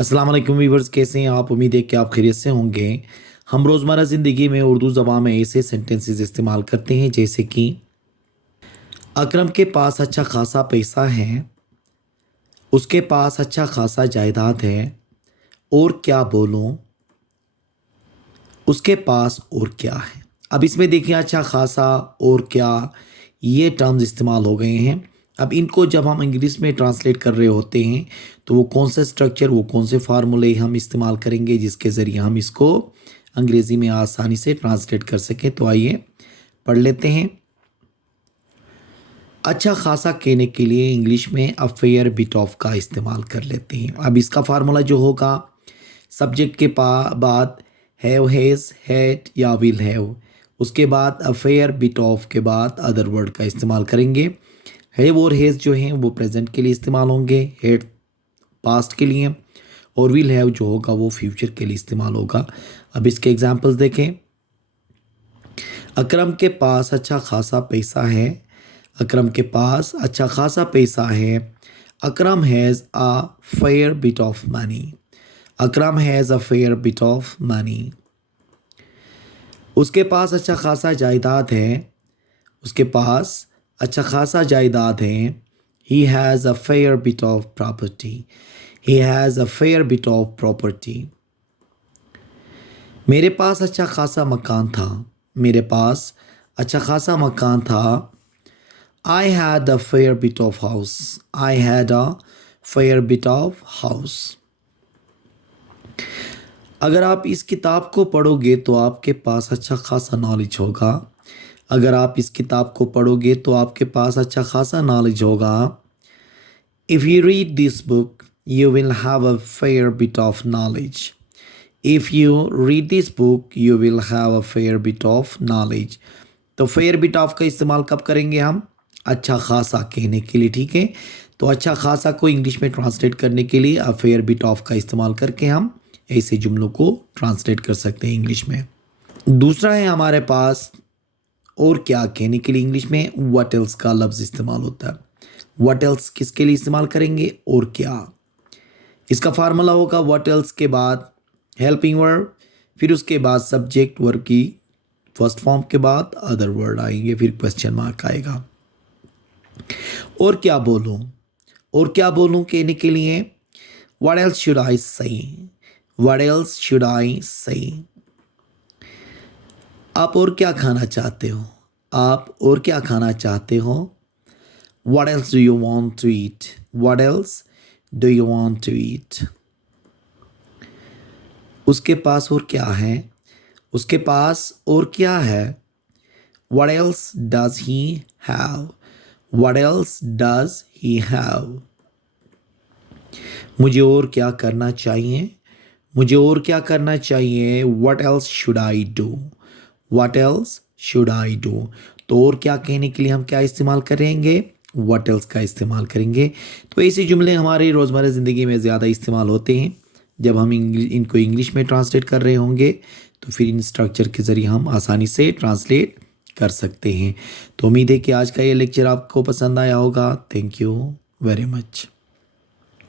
अस्सलाम वालेकुम व्यूअर्स, कैसे हैं आप? उम्मीद है कि आप खैरियत से होंगे। हम रोज़मर्रा ज़िंदगी में उर्दू ज़बान में ऐसे सेंटेंसेस इस्तेमाल करते हैं जैसे कि अकरम के पास अच्छा खासा पैसा है, उसके पास अच्छा खासा जायदाद है, और क्या बोलूं, उसके पास और क्या है। अब इसमें देखिए अच्छा खासा और क्या, ये टर्म्स इस्तेमाल हो गए हैं। अब इनको जब हम इंग्लिश में ट्रांसलेट कर रहे होते हैं तो वो कौन सा स्ट्रक्चर, वो कौन से फार्मूले हम इस्तेमाल करेंगे जिसके ज़रिए हम इसको अंग्रेज़ी में आसानी से ट्रांसलेट कर सकें। तो आइए पढ़ लेते हैं। अच्छा खासा कहने के लिए इंग्लिश में अ फेयर बिट ऑफ का इस्तेमाल कर लेते हैं। अब इसका फार्मूला जो होगा, सब्जेक्ट के बाद हैव, हैज़, हैड या विल हैव, उसके बाद अ फेयर बिट ऑफ के बाद अदर वर्ड का इस्तेमाल करेंगे। हैव और हैज़ जो हैं वो प्रेजेंट के लिए इस्तेमाल होंगे, हैड पास्ट के लिए, और विल हैव जो होगा वो फ्यूचर के लिए इस्तेमाल होगा। अब इसके एग्जांपल्स देखें। अकरम के पास अच्छा खासा पैसा है, अकरम के पास अच्छा खासा पैसा है। Akram has a fair bit of money, Akram has a fair bit of money. उसके पास अच्छा खासा जायदाद है, उसके पास अच्छा खासा जायदाद है। He has a fair bit of property, he has a fair bit of property. मेरे पास अच्छा खासा मकान था, मेरे पास अच्छा खासा मकान था। I had a fair bit of house, I had a fair bit of house। अगर आप इस किताब को पढ़ोगे तो आपके पास अच्छा खासा नॉलेज होगा, अगर आप इस किताब को पढ़ोगे तो आपके पास अच्छा खासा नॉलेज होगा। If you read this book, you will have a fair bit of knowledge। If you read this book, you will have a fair bit of knowledge। तो फेयर बिट ऑफ का इस्तेमाल कब करेंगे हम? अच्छा खासा कहने के लिए, ठीक है। तो अच्छा खासा को इंग्लिश में ट्रांसलेट करने के लिए अ फेयर बिट ऑफ का इस्तेमाल करके हम ऐसे जुमलों को ट्रांसलेट कर सकते हैं इंग्लिश में। दूसरा है हमारे पास और क्या कहने के लिए इंग्लिश में व्हाट एल्स का लफ्ज़ इस्तेमाल होता है। व्हाट एल्स किसके लिए इस्तेमाल करेंगे? और क्या। इसका फार्मूला होगा व्हाट एल्स के बाद हेल्पिंग वर्ब, फिर उसके बाद सब्जेक्ट वर्ब की फर्स्ट फॉर्म के बाद अदर वर्ड आएंगे, फिर क्वेश्चन मार्क आएगा। और क्या बोलूं, और क्या बोलूं कहने के लिए व्हाट एल्स शुड आई से, व्हाट एल्स शुड आई से। आप और क्या खाना चाहते हो, आप और क्या खाना चाहते हो। What else do you want to eat, what else do you want to eat. उसके पास और क्या है, उसके पास और क्या है। What else does he have? What else does he have? मुझे और क्या करना चाहिए, मुझे और क्या करना चाहिए। What else should I do? What else should I do? तो और क्या कहने के लिए हम क्या इस्तेमाल करेंगे? What else का इस्तेमाल करेंगे। तो ऐसे जुमले हमारी रोज़मर्रा ज़िंदगी में ज़्यादा इस्तेमाल होते हैं। जब हम इनको इंग्लिश में ट्रांसलेट कर रहे होंगे तो फिर इन स्ट्रक्चर के ज़रिए हम आसानी से ट्रांसलेट कर सकते हैं। तो उम्मीद है कि आज का ये लेक्चर आपको पसंद आया होगा। Thank you very much.